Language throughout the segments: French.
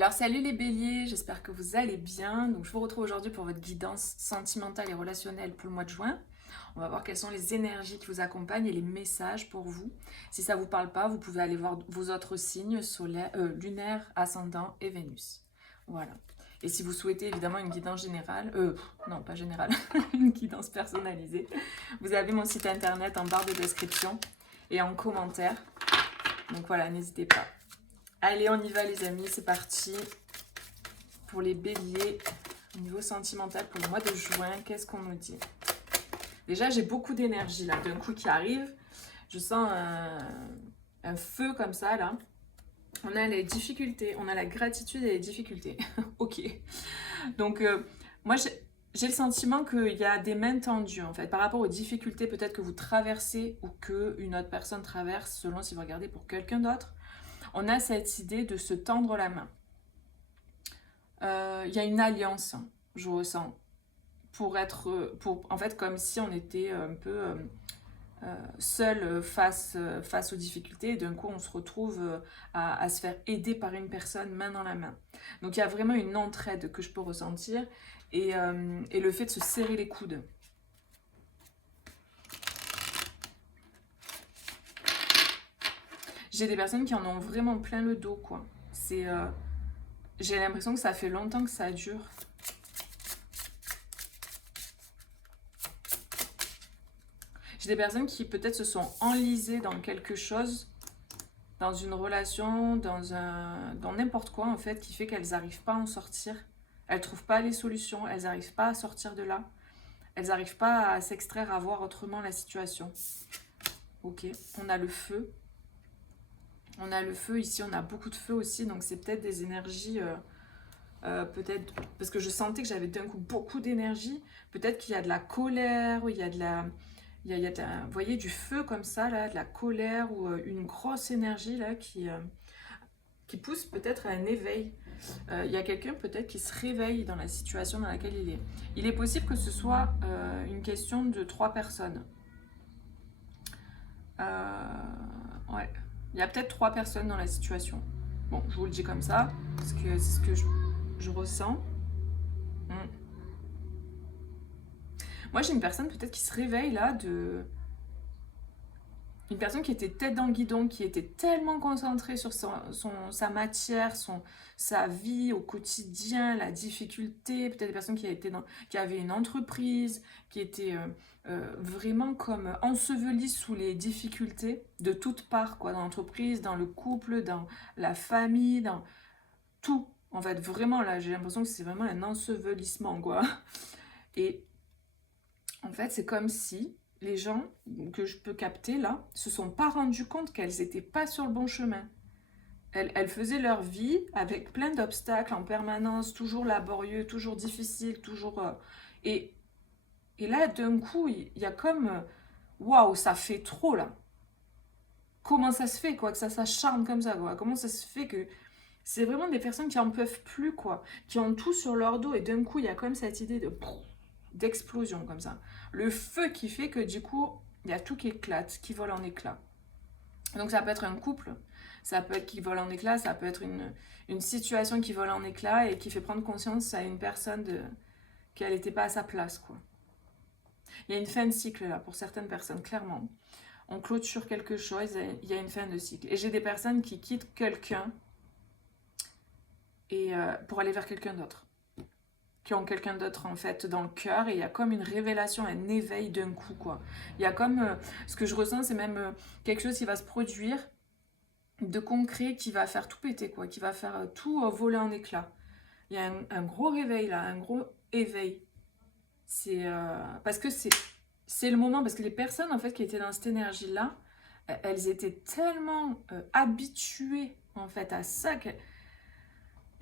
Alors salut les béliers, j'espère que vous allez bien. Donc je vous retrouve aujourd'hui pour votre guidance sentimentale et relationnelle pour le mois de juin. On va voir quelles sont les énergies qui vous accompagnent et les messages pour vous. Si ça ne vous parle pas, vous pouvez aller voir vos autres signes solaires, lunaire, ascendant et Vénus. Voilà. Et si vous souhaitez évidemment une guidance générale, non pas générale, une guidance personnalisée, vous avez mon site internet en barre de description et en commentaire. Donc voilà, n'hésitez pas. Allez, on y va les amis, c'est parti pour les béliers au niveau sentimental pour le mois de juin. Qu'est-ce qu'on nous dit? Déjà, j'ai beaucoup d'énergie là, d'un coup qui arrive. Je sens un feu comme ça là. On a les difficultés, on a la gratitude et les difficultés. Ok. Donc, moi, j'ai le sentiment qu'il y a des mains tendues en fait par rapport aux difficultés peut-être que vous traversez ou qu'une autre personne traverse selon si vous regardez pour quelqu'un d'autre. On a cette idée de se tendre la main. Il y a une alliance, je ressens, en fait, comme si on était un peu seul face aux difficultés, et d'un coup, on se retrouve à se faire aider par une personne main dans la main. Donc, il y a vraiment une entraide que je peux ressentir, et le fait de se serrer les coudes. J'ai des personnes qui en ont vraiment plein le dos, quoi. J'ai l'impression que ça fait longtemps que ça dure. J'ai des personnes qui peut-être se sont enlisées dans quelque chose, dans une relation, dans n'importe quoi en fait, qui fait qu'elles n'arrivent pas à en sortir. Elles ne trouvent pas les solutions, elles n'arrivent pas à sortir de là. Elles n'arrivent pas à s'extraire, à voir autrement la situation. Ok, on a le feu. On a le feu ici, on a beaucoup de feu aussi, donc c'est peut-être des énergies... peut-être parce que je sentais que j'avais d'un coup beaucoup d'énergie. Peut-être qu'il y a de la colère, ou il y a de la... vous voyez, du feu comme ça, là, de la colère ou une grosse énergie là qui pousse peut-être à un éveil. Il y a quelqu'un peut-être qui se réveille dans la situation dans laquelle il est. Il est possible que ce soit une question de 3 personnes. Ouais, il y a peut-être 3 personnes dans la situation. Bon, je vous le dis comme ça, parce que c'est ce que je ressens. Moi, j'ai une personne peut-être qui se réveille là une personne qui était tête dans le guidon, qui était tellement concentrée sur sa matière, sa vie au quotidien, la difficulté, peut-être des personnes qui avaient une entreprise, qui étaient vraiment comme ensevelies sous les difficultés de toutes parts, quoi, dans l'entreprise, dans le couple, dans la famille, dans tout. En fait, vraiment, là, j'ai l'impression que c'est vraiment un ensevelissement, quoi. Et en fait, c'est comme si les gens que je peux capter là se sont pas rendus compte qu'elles n'étaient pas sur le bon chemin. Elles faisaient leur vie avec plein d'obstacles en permanence, toujours laborieux, toujours difficile, toujours... Et là, d'un coup, il y a comme... Waouh, ça fait trop là. Comment ça se fait quoi que ça s'acharne comme ça quoi? Comment ça se fait que... C'est vraiment des personnes qui en peuvent plus quoi, qui ont tout sur leur dos et d'un coup, il y a comme cette idée d'explosion comme ça. Le feu qui fait que du coup, il y a tout qui éclate, qui vole en éclats. Donc ça peut être un couple, ça peut être qui vole en éclats, ça peut être une situation qui vole en éclats et qui fait prendre conscience à une personne qu'elle n'était pas à sa place, quoi. Il y a une fin de cycle là pour certaines personnes, clairement. On clôture quelque chose, il y a une fin de cycle. Et j'ai des personnes qui quittent quelqu'un pour aller vers quelqu'un d'autre. Qui ont quelqu'un d'autre en fait dans le cœur et il y a comme une révélation, un éveil d'un coup quoi. Il y a comme, ce que je ressens c'est même quelque chose qui va se produire de concret qui va faire tout péter quoi, qui va faire tout voler en éclats. Il y a un gros réveil là, un gros éveil. C'est parce que c'est le moment, parce que les personnes en fait qui étaient dans cette énergie là, elles étaient tellement habituées en fait à ça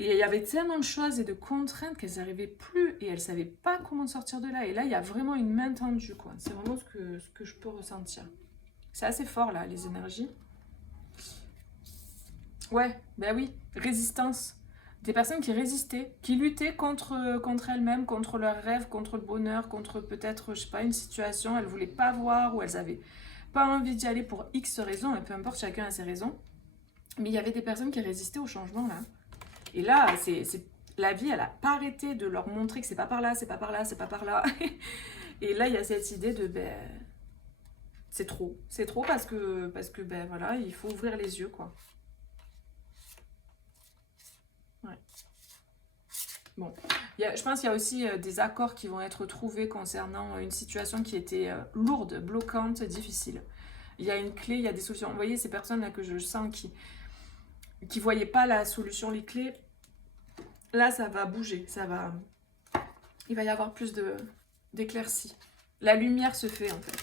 et il y avait tellement de choses et de contraintes qu'elles n'arrivaient plus et elles ne savaient pas comment sortir de là. Et là, il y a vraiment une main tendue, quoi. C'est vraiment ce que je peux ressentir. C'est assez fort, là, les énergies. Ouais, ben oui, résistance. Des personnes qui résistaient, qui luttaient contre elles-mêmes, contre leurs rêves, contre le bonheur, contre peut-être, je sais pas, une situation, elles ne voulaient pas voir ou elles n'avaient pas envie d'y aller pour X raisons, et peu importe, chacun a ses raisons. Mais il y avait des personnes qui résistaient au changement, là. Et là, la vie, elle n'a pas arrêté de leur montrer que c'est pas par là, c'est pas par là, c'est pas par là. Et là, il y a cette idée de, ben, c'est trop parce que, ben voilà, il faut ouvrir les yeux, quoi. Ouais. Bon, je pense qu'il y a aussi des accords qui vont être trouvés concernant une situation qui était lourde, bloquante, difficile. Il y a une clé, il y a des solutions. Vous voyez, ces personnes-là que je sens qui voyaient pas la solution, les clés, là, ça va bouger, il va y avoir plus d'éclaircies. La lumière se fait, en fait.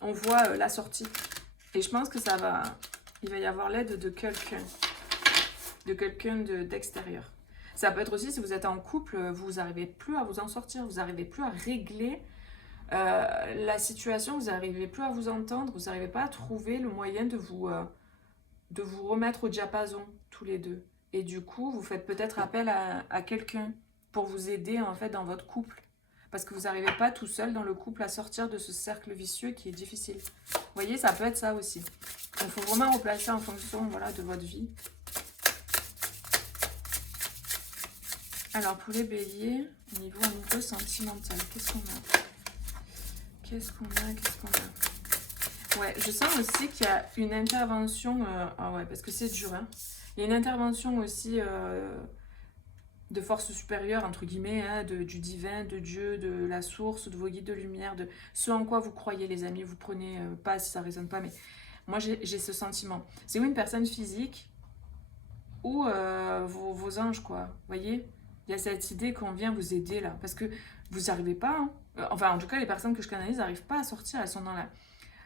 On voit la sortie. Et je pense que il va y avoir l'aide de quelqu'un d'extérieur. Ça peut être aussi, si vous êtes en couple, vous n'arrivez plus à vous en sortir, vous n'arrivez plus à régler la situation, vous n'arrivez plus à vous entendre, vous n'arrivez pas à trouver le moyen de vous remettre au diapason, tous les deux. Et du coup, vous faites peut-être appel à quelqu'un pour vous aider, en fait, dans votre couple. Parce que vous n'arrivez pas tout seul dans le couple à sortir de ce cercle vicieux qui est difficile. Vous voyez, ça peut être ça aussi. Il faut vraiment replacer en fonction, voilà, de votre vie. Alors, pour les béliers, niveau amoureux sentimental, qu'est-ce qu'on a? Qu'est-ce qu'on a? Qu'est-ce qu'on a? Ouais, je sens aussi qu'il y a une intervention... ah ouais, parce que c'est dur, hein. Il y a une intervention aussi de force supérieure, entre guillemets, hein, du divin, de Dieu, de la source, de vos guides de lumière, de ce en quoi vous croyez, les amis. Vous prenez pas si ça ne résonne pas, mais moi, j'ai ce sentiment. C'est ou une personne physique ou vos anges, quoi. Vous voyez? Il y a cette idée qu'on vient vous aider, là. Parce que vous n'y arrivez pas, hein. Enfin, en tout cas, les personnes que je canalise n'arrivent pas à sortir. Elles sont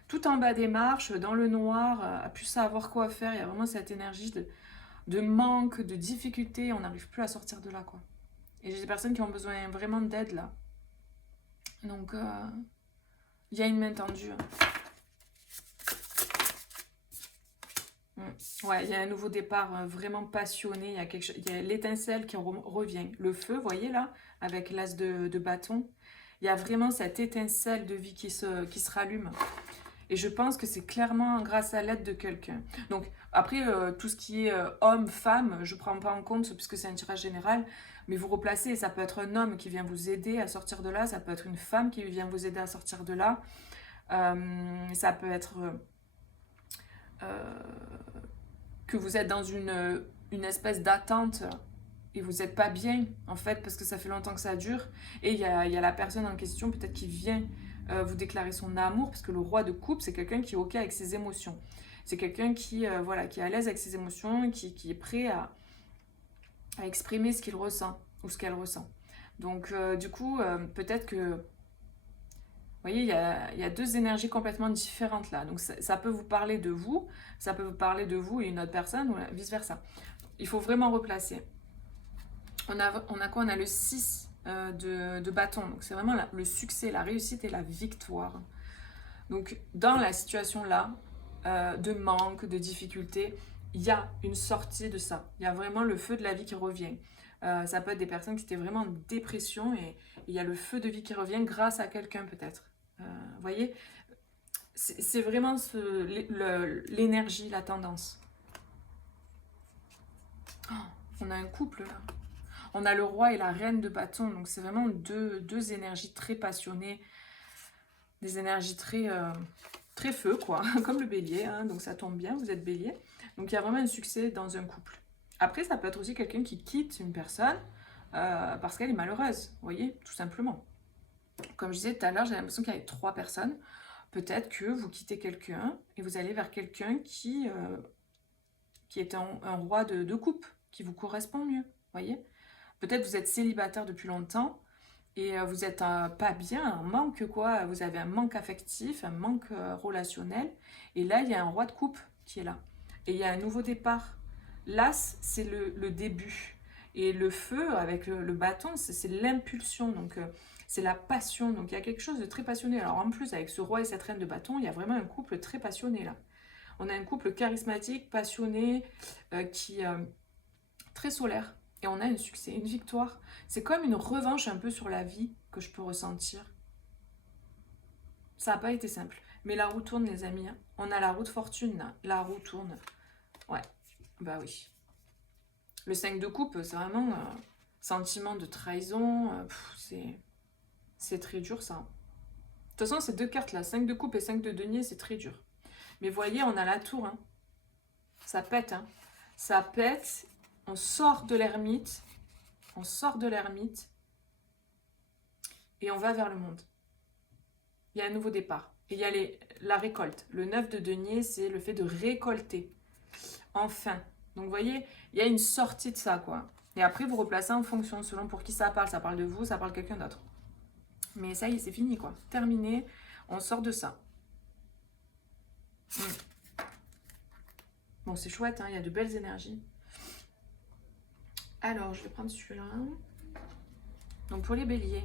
tout en bas des marches, dans le noir, à plus savoir quoi faire. Il y a vraiment cette énergie de manque, de difficulté. On n'arrive plus à sortir de là, quoi. Et j'ai des personnes qui ont besoin vraiment d'aide, là. Donc, il y a une main tendue. Ouais, il y a un nouveau départ vraiment passionné. Il y a l'étincelle qui revient. Le feu, vous voyez là, avec l'as de bâton. Il y a vraiment cette étincelle de vie qui se rallume. Et je pense que c'est clairement grâce à l'aide de quelqu'un. Donc, après, tout ce qui est homme, femme, je ne prends pas en compte puisque c'est un tirage général. Mais vous replacez, ça peut être un homme qui vient vous aider à sortir de là. Ça peut être une femme qui vient vous aider à sortir de là. Ça peut être... que vous êtes dans une espèce d'attente et vous n'êtes pas bien, en fait, parce que ça fait longtemps que ça dure. Et il y a la personne en question, peut-être, qui vient vous déclarer son amour, parce que le roi de coupe, c'est quelqu'un qui est OK avec ses émotions. C'est quelqu'un voilà, qui est à l'aise avec ses émotions, qui est prêt à exprimer ce qu'il ressent ou ce qu'elle ressent. Donc, du coup, peut-être que vous voyez, il y a deux énergies complètement différentes là. Donc ça peut vous parler de vous, ça peut vous parler de vous et une autre personne, ou vice-versa. Il faut vraiment replacer. On a quoi? On a le 6 de bâton. Donc c'est vraiment le succès, la réussite et la victoire. Donc dans la situation là, de manque, de difficulté, il y a une sortie de ça. Il y a vraiment le feu de la vie qui revient. Ça peut être des personnes qui étaient vraiment en dépression et il y a le feu de vie qui revient grâce à quelqu'un peut-être. Vous voyez, c'est vraiment l'énergie, la tendance. Oh, on a un couple là. On a le roi et la reine de bâton. Donc c'est vraiment deux énergies très passionnées. Des énergies très feu, quoi. Comme le bélier. Hein, donc ça tombe bien, vous êtes bélier. Donc il y a vraiment un succès dans un couple. Après, ça peut être aussi quelqu'un qui quitte une personne parce qu'elle est malheureuse. Vous voyez, tout simplement. Comme je disais tout à l'heure, j'ai l'impression qu'il y avait 3 personnes. Peut-être que vous quittez quelqu'un et vous allez vers quelqu'un qui est un roi de coupe, qui vous correspond mieux. Voyez. Peut-être vous êtes célibataire depuis longtemps et vous n'êtes pas bien, un manque quoi. Vous avez un manque affectif, un manque relationnel. Et là, il y a un roi de coupe qui est là. Et il y a un nouveau départ. L'as, c'est le début. Et le feu, avec le bâton, c'est l'impulsion. Donc, c'est la passion. Donc, il y a quelque chose de très passionné. Alors, en plus, avec ce roi et cette reine de bâton, il y a vraiment un couple très passionné, là. On a un couple charismatique, passionné, qui très solaire. Et on a un succès, une victoire. C'est comme une revanche un peu sur la vie que je peux ressentir. Ça n'a pas été simple. Mais la roue tourne, les amis. Hein. On a la roue de fortune, là. La roue tourne. Ouais, bah oui. Le 5 de coupe, c'est vraiment sentiment de trahison. C'est très dur ça. De toute façon, ces deux cartes là, 5 de coupe et 5 de denier, c'est très dur. Mais voyez, on a la tour. Hein. Ça pète. Hein. Ça pète. On sort de l'ermite. On sort de l'ermite. Et on va vers le monde. Il y a un nouveau départ. Et il y a la récolte. Le 9 de denier, c'est le fait de récolter. Enfin. Donc, vous voyez, il y a une sortie de ça, quoi. Et après, vous replacez en fonction, selon pour qui ça parle. Ça parle de vous, ça parle de quelqu'un d'autre. Mais ça y est, c'est fini, quoi. Terminé. On sort de ça. Bon, c'est chouette, hein, il y a de belles énergies. Alors, je vais prendre celui-là. Donc, pour les béliers.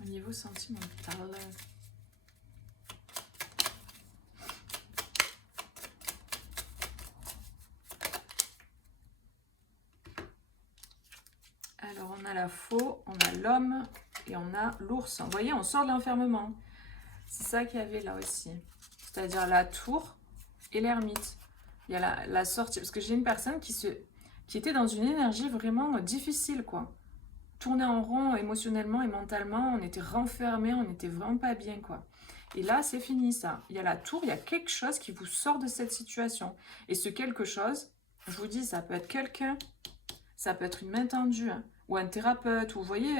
Au niveau sentimental. Alors, on a la faux, on a l'homme et on a l'ours. Vous voyez, on sort de l'enfermement. C'est ça qu'il y avait là aussi. C'est-à-dire la tour et l'ermite. Il y a la sortie. Parce que j'ai une personne qui était dans une énergie vraiment difficile, quoi. Tourner en rond émotionnellement et mentalement. On était renfermés, on n'était vraiment pas bien, quoi. Et là, c'est fini, ça. Il y a la tour, il y a quelque chose qui vous sort de cette situation. Et ce quelque chose, je vous dis, ça peut être quelqu'un, ça peut être une main tendue, hein, ou un thérapeute, ou vous voyez,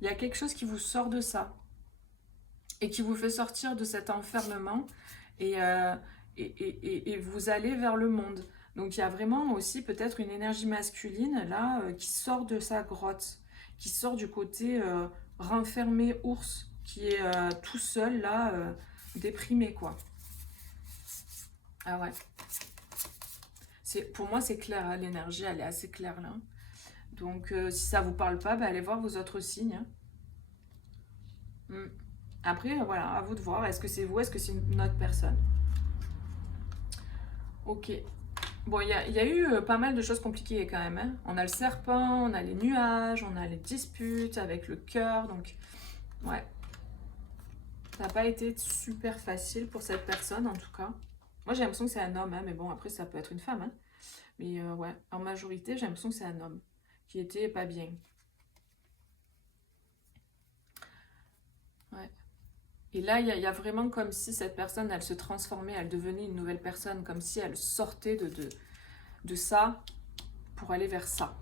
il y a quelque chose qui vous sort de ça. Et qui vous fait sortir de cet enfermement et vous allez vers le monde. Donc il y a vraiment aussi peut-être une énergie masculine là qui sort de sa grotte, qui sort du côté renfermé ours, qui est tout seul là, déprimé quoi. Ah ouais. Pour moi c'est clair, hein, l'énergie elle est assez claire là. Donc si ça vous parle pas, allez voir vos autres signes. Hein. Après, voilà, à vous de voir. Est-ce que c'est vous, est-ce que c'est une autre personne? Ok. Bon, il y a eu pas mal de choses compliquées quand même. Hein. On a le serpent, on a les nuages, on a les disputes avec le cœur. Donc, ouais. Ça n'a pas été super facile pour cette personne, en tout cas. Moi, j'ai l'impression que c'est un homme, hein, mais bon, après, ça peut être une femme. Hein. Mais ouais, en majorité, j'ai l'impression que c'est un homme qui était pas bien. Ouais. Et là, il y a vraiment comme si cette personne, elle se transformait, elle devenait une nouvelle personne, comme si elle sortait de ça pour aller vers ça.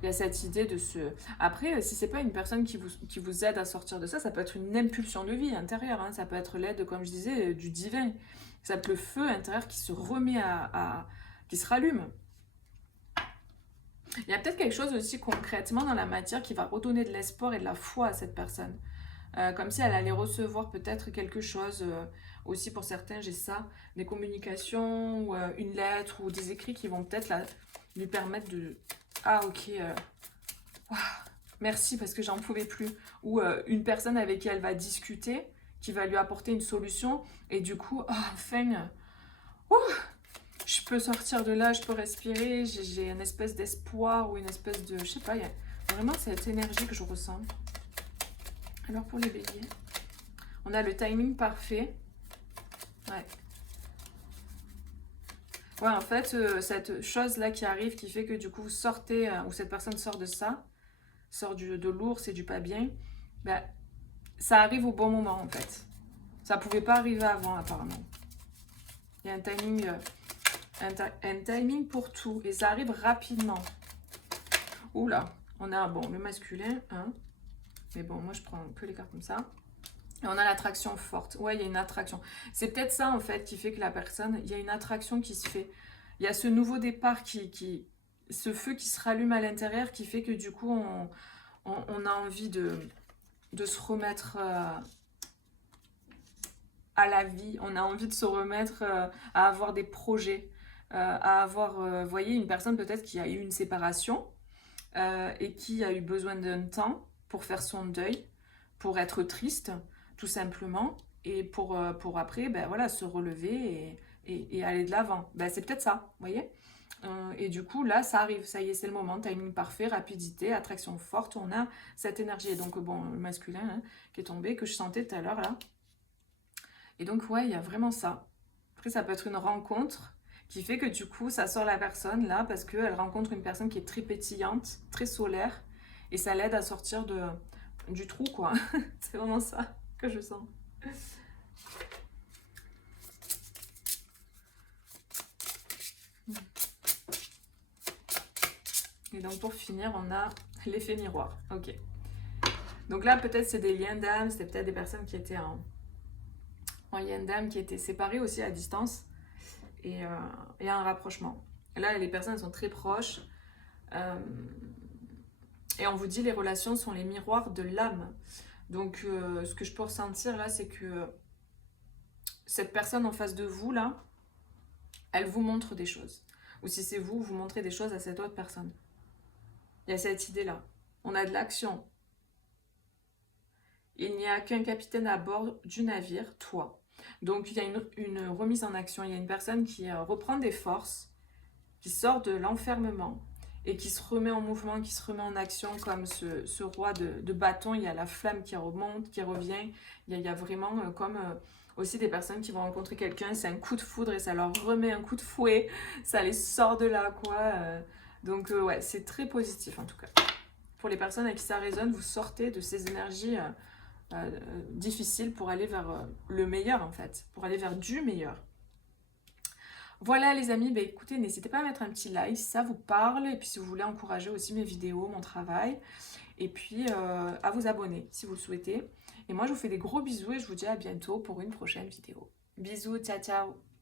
Il y a cette idée de se... Après, si c'est pas une personne qui vous aide à sortir de ça, ça peut être une impulsion de vie intérieure, hein. Ça peut être l'aide, comme je disais, du divin. Ça peut être le feu intérieur qui se remet qui se rallume. Il y a peut-être quelque chose aussi concrètement dans la matière qui va redonner de l'espoir et de la foi à cette personne. Comme si elle allait recevoir peut-être quelque chose. Aussi pour certains, j'ai ça, des communications, ou une lettre ou des écrits qui vont peut-être lui permettre de... Ah ok, ouah, merci parce que j'en pouvais plus. Ou une personne avec qui elle va discuter, qui va lui apporter une solution. Et du coup, oh, enfin, je peux sortir de là, je peux respirer, j'ai une espèce d'espoir ou une espèce de... Je sais pas, il y a vraiment cette énergie que je ressens. Alors pour les béliers, on a le timing parfait. Ouais. Ouais, en fait, cette chose-là qui arrive, qui fait que du coup, vous sortez, ou cette personne sort de ça, sort de l'ours et du pas bien, ben, ça arrive au bon moment, en fait. Ça pouvait pas arriver avant, apparemment. Il y a un timing, un timing pour tout, et ça arrive rapidement. Oula, on a, bon, le masculin, hein. Mais bon, moi, je prends que les cartes comme ça. Et on a l'attraction forte. Ouais, il y a une attraction. C'est peut-être ça, en fait, qui fait que la personne... Il y a une attraction qui se fait. Il y a ce nouveau départ ce feu qui se rallume à l'intérieur qui fait que, du coup, on a envie de se remettre à la vie. On a envie de se remettre à avoir des projets. À avoir, vous voyez, une personne peut-être qui a eu une séparation et qui a eu besoin d'un temps pour faire son deuil, pour être triste, tout simplement, et pour après, ben voilà, se relever et aller de l'avant. Ben, c'est peut-être ça, vous voyez. Et du coup, là, ça arrive, ça y est, c'est le moment, timing parfait, rapidité, attraction forte, on a cette énergie. Et donc, bon, le masculin hein, qui est tombé, que je sentais tout à l'heure, là. Et donc, ouais, il y a vraiment ça. Après, ça peut être une rencontre qui fait que du coup, ça sort la personne là parce qu'elle rencontre une personne qui est très pétillante, très solaire, et ça l'aide à sortir du trou, quoi. C'est vraiment ça que je sens. Et donc, pour finir, on a l'effet miroir. Ok. Donc là, peut-être c'est des liens d'âme, c'était peut-être des personnes qui étaient en lien d'âme, qui étaient séparées aussi à distance et, un rapprochement. Là, les personnes sont très proches. euh, et on vous dit les relations sont les miroirs de l'âme. Donc, ce que je peux ressentir là, c'est que cette personne en face de vous, là, elle vous montre des choses. Ou si c'est vous, vous montrez des choses à cette autre personne. Il y a cette idée-là. On a de l'action. Il n'y a qu'un capitaine à bord du navire, toi. Donc il y a une remise en action, il y a une personne qui reprend des forces, qui sort de l'enfermement et qui se remet en mouvement, qui se remet en action comme ce roi de bâton. Il y a la flamme qui remonte, qui revient. Il y a vraiment comme aussi des personnes qui vont rencontrer quelqu'un, c'est un coup de foudre et ça leur remet un coup de fouet, ça les sort de là, quoi. Donc ouais, c'est très positif en tout cas. Pour les personnes à qui ça résonne, vous sortez de ces énergies difficiles pour aller vers le meilleur en fait, pour aller vers du meilleur. Voilà les amis, bah écoutez, n'hésitez pas à mettre un petit like si ça vous parle, et puis si vous voulez encourager aussi mes vidéos, mon travail, et puis à vous abonner si vous le souhaitez. Et moi je vous fais des gros bisous et je vous dis à bientôt pour une prochaine vidéo. Bisous, ciao ciao.